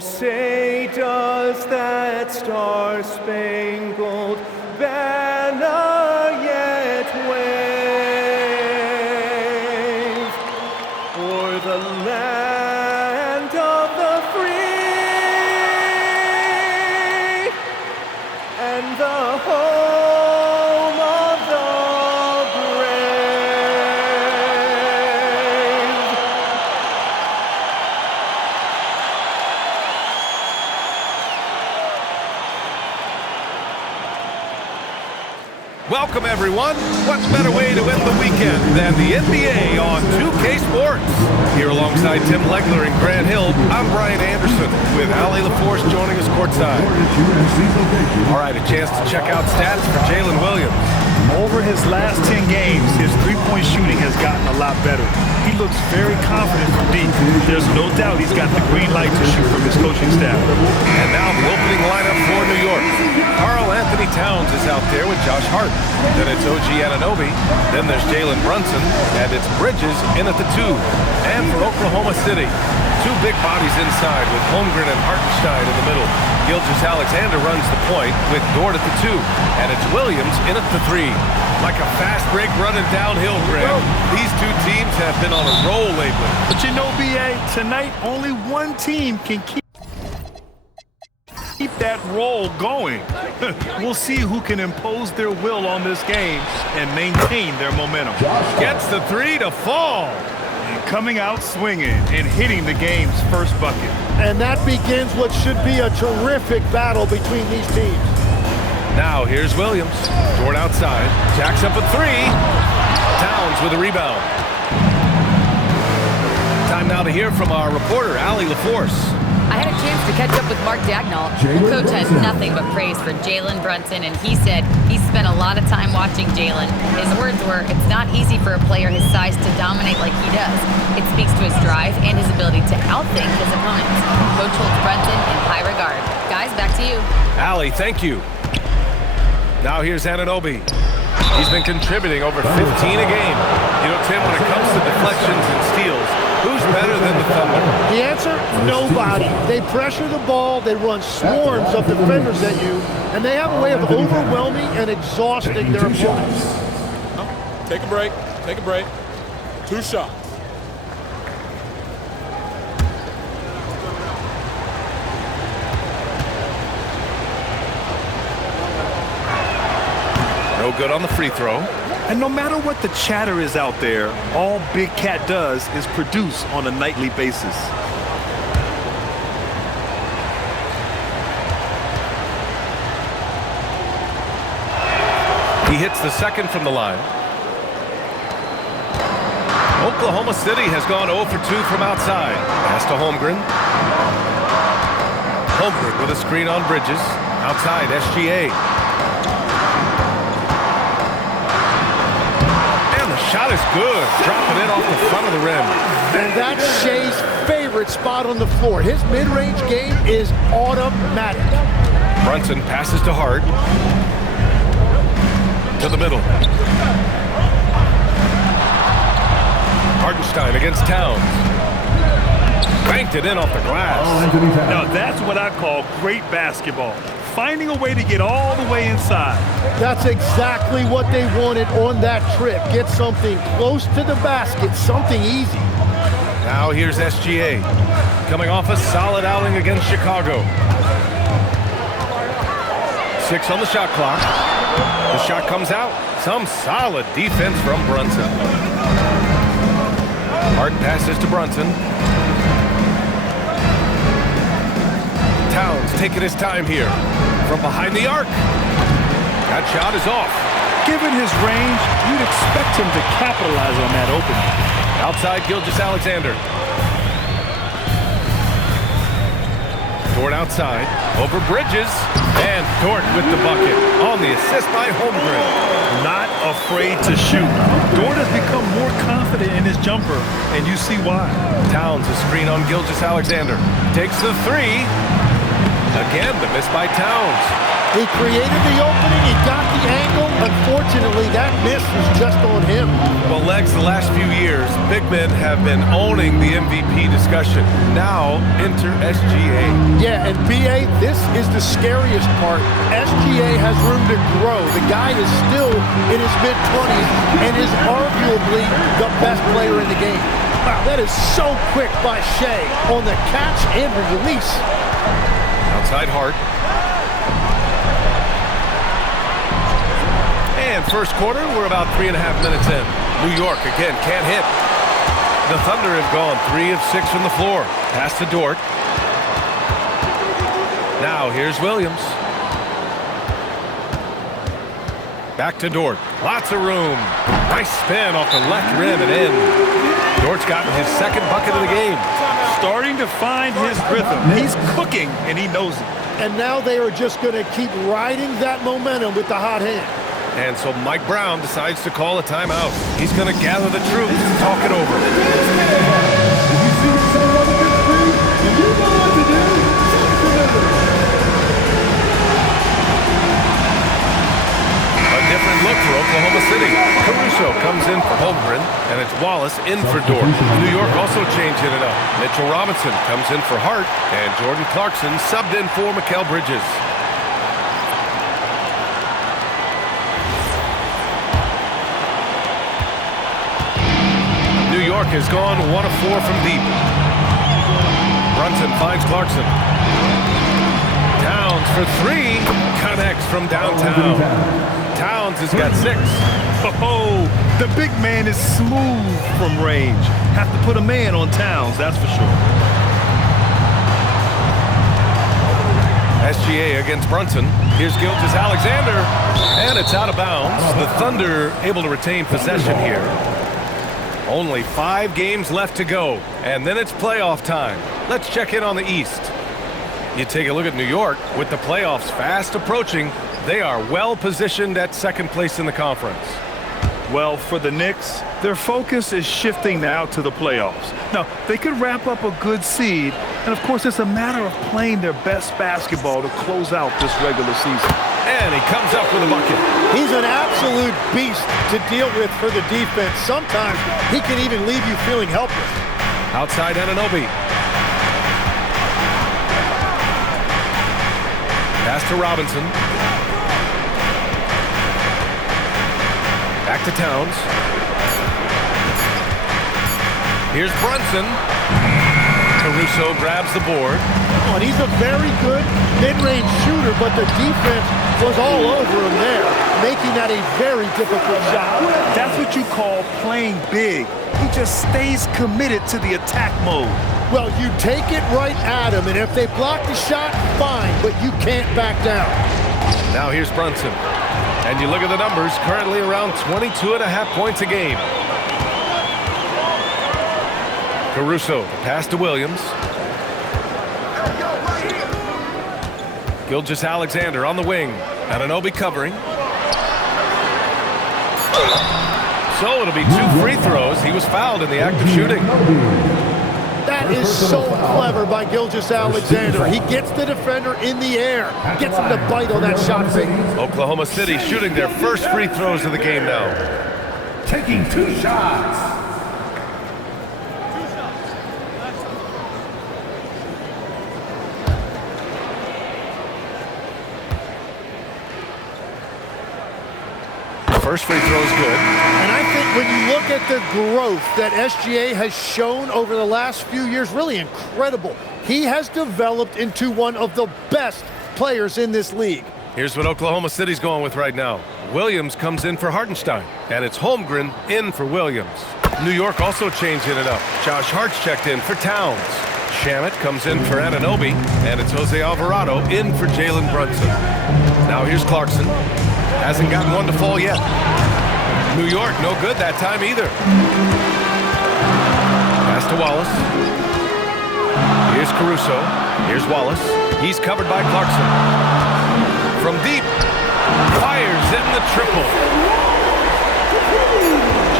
say does that star-spangled banner yet wave o'er the land of the free and the home of the Welcome, everyone. What better way to end the weekend than the NBA on 2K Sports? Here alongside Tim Legler and Grant Hill, I'm Brian Anderson with Allie LaForce joining us courtside. All right, a chance to check out stats for Jalen Williams. Over his last 10 games, his three-point shooting has gotten a lot better. He looks very confident from deep. There's no doubt he's got the green light to shoot from his coaching staff. And now the opening lineup for New York. Karl Anthony Towns is out there with Josh Hart. Then it's OG Anunoby. Then there's Jalen Brunson. And it's Bridges in at the 2. And for Oklahoma City, two big bodies inside with Holmgren and Hartenstein in the middle. Gilgeous-Alexander runs the point with Dort at the 2. And it's Williams in at the 3. Like a fast break running downhill, Graham. These two teams have been on a roll lately. But you know, B.A., tonight only one team can keep that roll going. We'll see who can impose their will on this game and maintain their momentum. Gets the 3 to fall. And coming out swinging and hitting the game's first bucket. And that begins what should be a terrific battle between these teams. Now here's Williams. Dort outside. Jacks up a 3. Towns with a rebound. Time now to hear from our reporter, Allie LaForce. I had a chance to catch up with Mark Dagnall. The coach has nothing but praise for Jalen Brunson, and he said he spent a lot of time watching Jalen. His words were, it's not easy for a player his size to dominate like he does. It speaks to his drive and his ability to outthink his opponents. Coach holds Brunson in high regard. Guys, back to you. Allie, thank you. Now here's Anunoby. He's been contributing over 15 a game. You know, Tim, when it comes to deflections and steals, who's better than the Thunder? The answer, nobody. They pressure the ball, they run swarms of defenders at you, and they have a way of overwhelming and exhausting their opponents. Take a break. Take a break. 2 shots. No good on the free throw. And no matter what the chatter is out there, all Big Cat does is produce on a nightly basis. He hits the second from the line. Oklahoma City has gone 0 for 2 from outside. Pass to Holmgren. Holmgren with a screen on Bridges. Outside, SGA. Shot is good. Dropping it off the front of the rim. And that's Shea's favorite spot on the floor. His mid-range game is automatic. Brunson passes to Hart. To the middle. Hartenstein against Towns. Banked it in off the glass. Now that's what I call great basketball. Finding a way to get all the way inside. That's exactly what they wanted on that trip. Get something close to the basket, something easy. Now here's SGA. Coming off a solid outing against Chicago. 6 on the shot clock. The shot comes out. Some solid defense from Brunson. Hart passes to Brunson. Towns taking his time here from behind the arc. That shot is off. Given his range, you'd expect him to capitalize on that opening. Outside, Gilgeous-Alexander. Dort outside, over Bridges, and Dort with the bucket on the assist by Holmgren. Not afraid to shoot. Dort has become more confident in his jumper, and you see why. Towns a screen on Gilgeous-Alexander. Takes the 3. Again, the miss by Towns. He created the opening. He got the angle. Unfortunately, that miss was just on him. Well, Legs, the last few years, big men have been owning the MVP discussion. Now, enter SGA. Yeah, and BA, this is the scariest part. SGA has room to grow. The guy is still in his mid-20s and is arguably the best player in the game. Wow, that is so quick by Shea on the catch and release. Outside Hart. And first quarter, we're about 3.5 minutes in. New York, again, can't hit. The Thunder have gone 3 of 6 from the floor. Pass to Dort. Now, here's Williams. Back to Dort. Lots of room. Nice spin off the left rim and in. Dort's gotten his second bucket of the game. Starting to find his rhythm. He's cooking, and he knows it. And now they are just going to keep riding that momentum with the hot hand. And so Mike Brown decides to call a timeout. He's going to gather the troops and talk it over. A different look for Oklahoma City. Caruso comes in for Holmgren, and it's Wallace in for Dort. New York also changing it up. Mitchell Robinson comes in for Hart, and Jordan Clarkson subbed in for Mikal Bridges. New York has gone 1 of 4 from deep. Brunson finds Clarkson. Towns for 3. Connects from downtown. Towns has got 6. Oh, the big man is smooth from range. Have to put a man on Towns, that's for sure. SGA against Brunson. Here's Gilgeous-Alexander. And it's out of bounds. The Thunder able to retain possession here. Only 5 games left to go, and then it's playoff time. Let's check in on the East. You take a look at New York. With the playoffs fast approaching, they are well positioned at second place in the conference. Well, for the Knicks, their focus is shifting now to the playoffs. Now, they could wrap up a good seed, and of course, it's a matter of playing their best basketball to close out this regular season. And he comes up with a bucket. He's an absolute beast to deal with for the defense. Sometimes he can even leave you feeling helpless. Outside Anunoby. Pass to Robinson. Back to Towns. Here's Brunson. Caruso grabs the board. And he's a very good mid-range shooter, but the defense was all over him there, making that a very difficult shot. That's what you call playing big. He just stays committed to the attack mode. Well, you take it right at him, and if they block the shot, fine, but you can't back down. Now here's Brunson. And you look at the numbers, currently around 22.5 points a game. Caruso, the pass to Williams. Gilgeous-Alexander on the wing. Anunoby covering. So it'll be 2 free throws. He was fouled in the act of shooting. That is so clever by Gilgeous-Alexander. He gets the defender in the air, gets him to bite on that shot fake. Oklahoma City shooting their first free throws of the game now. Taking 2 shots. First free throw is good. And I think when you look at the growth that SGA has shown over the last few years, really incredible. He has developed into one of the best players in this league. Here's what Oklahoma City's going with right now. Williams comes in for Hartenstein, and it's Holmgren in for Williams. New York also changing it up. Josh Hart's checked in for Towns. Shamet comes in for Anunoby, and it's Jose Alvarado in for Jalen Brunson. Now here's Clarkson. Hasn't gotten one to fall yet. New York, no good that time either. Pass to Wallace. Here's Caruso. Here's Wallace. He's covered by Clarkson. From deep. Fires in the triple.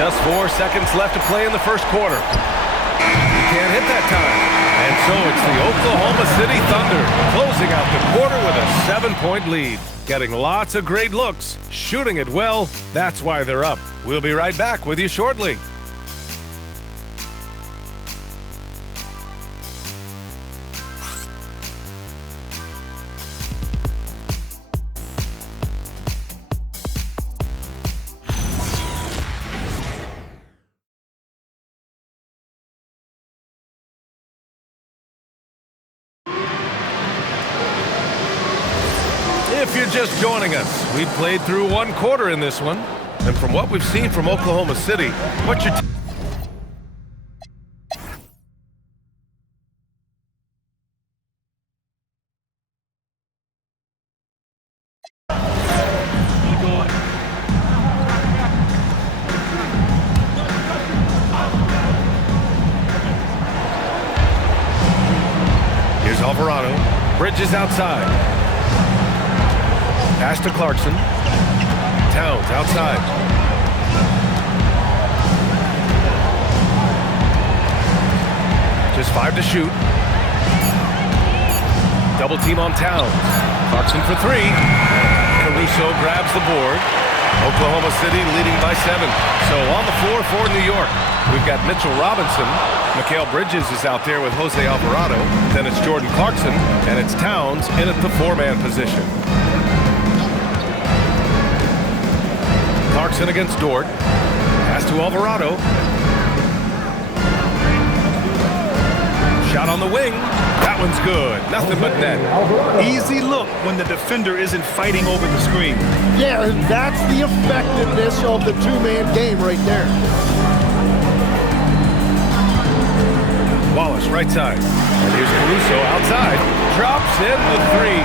Just 4 seconds left to play in the first quarter. He can't hit that time. And So it's the Oklahoma City Thunder closing out the quarter with a 7-point lead. Getting lots of great looks, shooting it well. That's why they're up. We'll be right back with you shortly. If you're just joining us, we played through one quarter in this one. And from what we've seen from Oklahoma City, what's your Here's Alvarado. Bridges outside. Pass to Clarkson. Towns outside. Just 5 to shoot. Double team on Towns. Clarkson for 3. Caruso grabs the board. Oklahoma City leading by 7. So on the floor for New York, we've got Mitchell Robinson. Mikal Bridges is out there with Jose Alvarado. Then it's Jordan Clarkson, and it's Towns in at the 4-man position. Clarkson against Dort. Pass to Alvarado. Shot on the wing. That one's good. Nothing but net. Easy look when the defender isn't fighting over the screen. Yeah, and that's the effectiveness of the two-man game right there. Wallace, right side. And here's Caruso outside. Drops in the 3.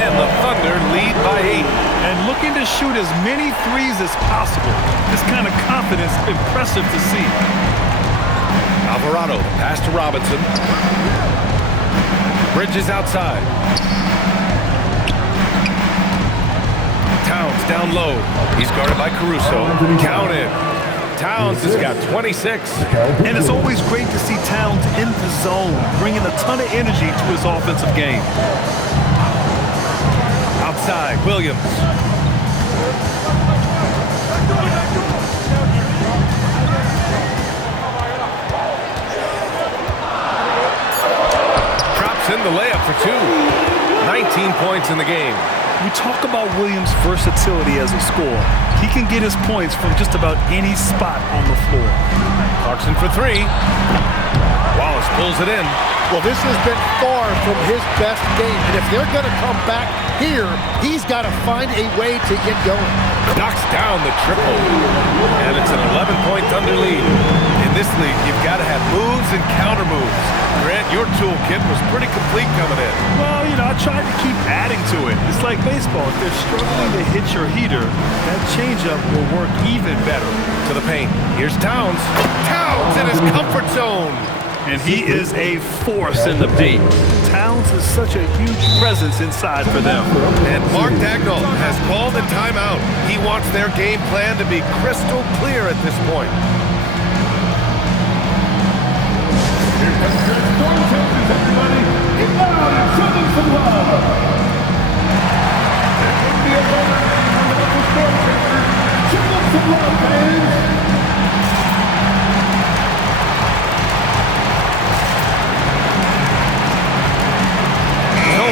And the Thunder lead by 8. And looking to shoot as many threes as possible. This kind of confidence, impressive to see. Alvarado, pass to Robinson. Bridges outside. Towns down low. He's guarded by Caruso. Counted. Towns has got 26. And it's always great to see Towns in the zone, bringing a ton of energy to his offensive game. Outside, Williams. Drops in the layup for 2. 19 points in the game. We talk about Williams' versatility as a scorer. He can get his points from just about any spot on the floor. Clarkson for 3. Wallace pulls it in. Well, this has been far from his best game, and if they're going to come back here, he's got to find a way to get going. Knocks down the triple, and it's an 11-point Thunder lead. In this league, you've got to have moves and counter moves. Grant, your toolkit was pretty complete coming in. Well, you know, I tried to keep adding to it. It's like baseball. If they're struggling to hit your heater, that changeup will work even better. To the paint. Here's Towns. Towns in his comfort zone. And he is a force in the paint. Towns is such a huge presence inside for them. And Mark Dagnall has called a timeout. He wants their game plan to be crystal clear at this point. Here comes your storm chasers, everybody. Get loud and show them some love. There could be a moment on the local storm chasers. Show them some love, fans.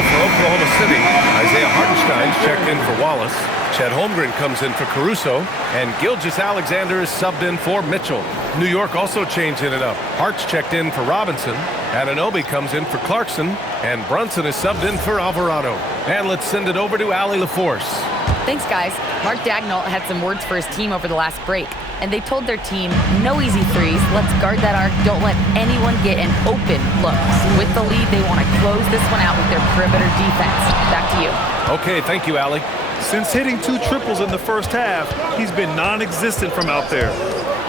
For Oklahoma City, Isaiah Hartenstein's checked in for Wallace. Chet Holmgren comes in for Caruso, and Gilgeous-Alexander is subbed in for Mitchell. New York also changing it up. Hart's checked in for Robinson. Anunoby comes in for Clarkson, and Brunson is subbed in for Alvarado. And let's send it over to Allie LaForce. Thanks, guys. Mark Dagnall had some words for his team over the last break, and they told their team, no easy threes, let's guard that arc, don't let anyone get an open look. With the lead, they want to close this one out with their perimeter defense. Back to you. Okay, thank you, Allie. Since hitting 2 triples in the first half, he's been non-existent from out there.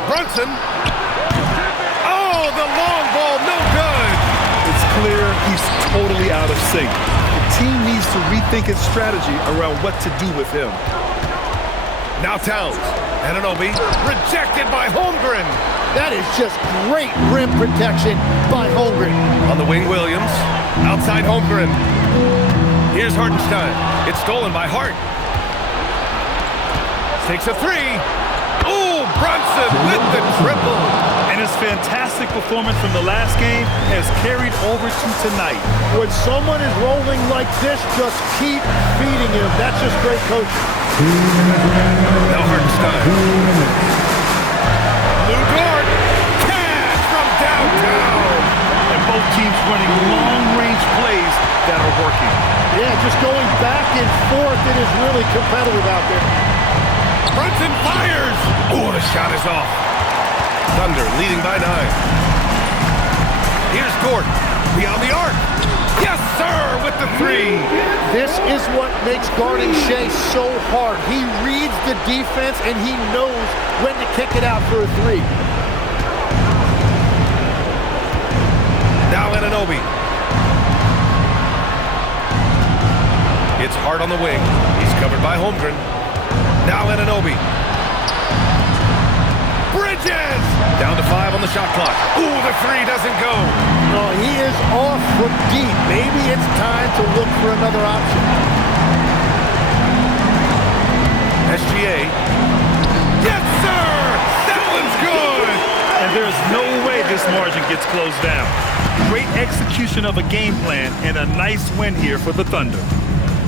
Brunson. Oh, the long ball, no good. It's clear he's totally out of sync. The team needs to rethink its strategy around what to do with him. Now Towns. Anunoby rejected by Holmgren. That is just great rim protection by Holmgren. On the wing, Williams. Outside Holmgren. Here's Hartenstein. It's stolen by Hart. Takes a three. Ooh, Brunson with the triple. And his fantastic performance from the last game has carried over to tonight. When someone is rolling like this, just keep feeding him. That's just great coaching. Now Hartenstein. Lou Dort. Cash from downtown. And both teams running long-range plays that are working. Yeah, just going back and forth. It is really competitive out there. Brunson fires. Oh, the shot is off. Thunder leading by 9. Here's Dort. Beyond the arc. Yes, sir, with the 3. This is what makes guarding Shea so hard. He reads the defense, and he knows when to kick it out for a 3. Now Anunoby. It's Hart on the wing. He's covered by Holmgren. Now Anunoby. Bridges! Down to 5 on the shot clock. Ooh, the 3 doesn't go. Oh, he is off from deep. Maybe it's time to look for another option. SGA. Yes, sir! That one's good! And there's no way this margin gets closed down. Great execution of a game plan and a nice win here for the Thunder.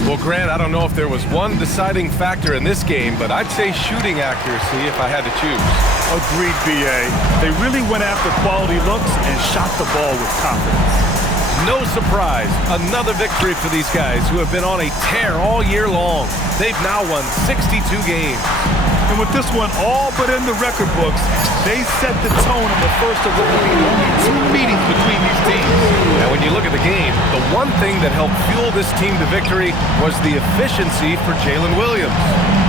Well, Grant, I don't know if there was one deciding factor in this game, but I'd say shooting accuracy if I had to choose. Agreed, B.A. They really went after quality looks and shot the ball with confidence. No surprise, another victory for these guys who have been on a tear all year long. They've now won 62 games. And with this one all but in the record books, they set the tone in the first of what will be only 2 meetings between these teams. And when you look at the game, the one thing that helped fuel this team to victory was the efficiency for Jalen Williams.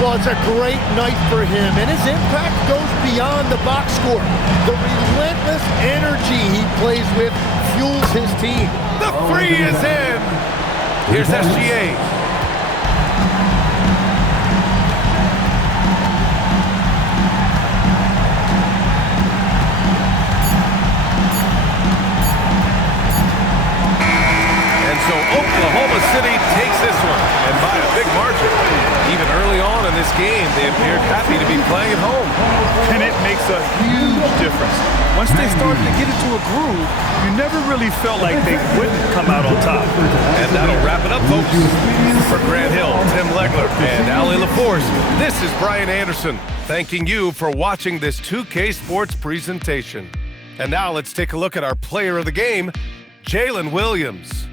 Well, it's a great night for him, and his impact goes beyond the box score. The relentless energy he plays with fuels his team. The 3 is in. Here's SGA. So Oklahoma City takes this one, and by a big margin. Even early on in this game, they appeared happy to be playing at home. And it makes a huge difference. Once they started to get into a groove, you never really felt like they wouldn't come out on top. And that'll wrap it up, folks. For Grant Hill, Tim Legler, and Ali LaForce, this is Brian Anderson, thanking you for watching this 2K Sports presentation. And now let's take a look at our player of the game, Jalen Williams.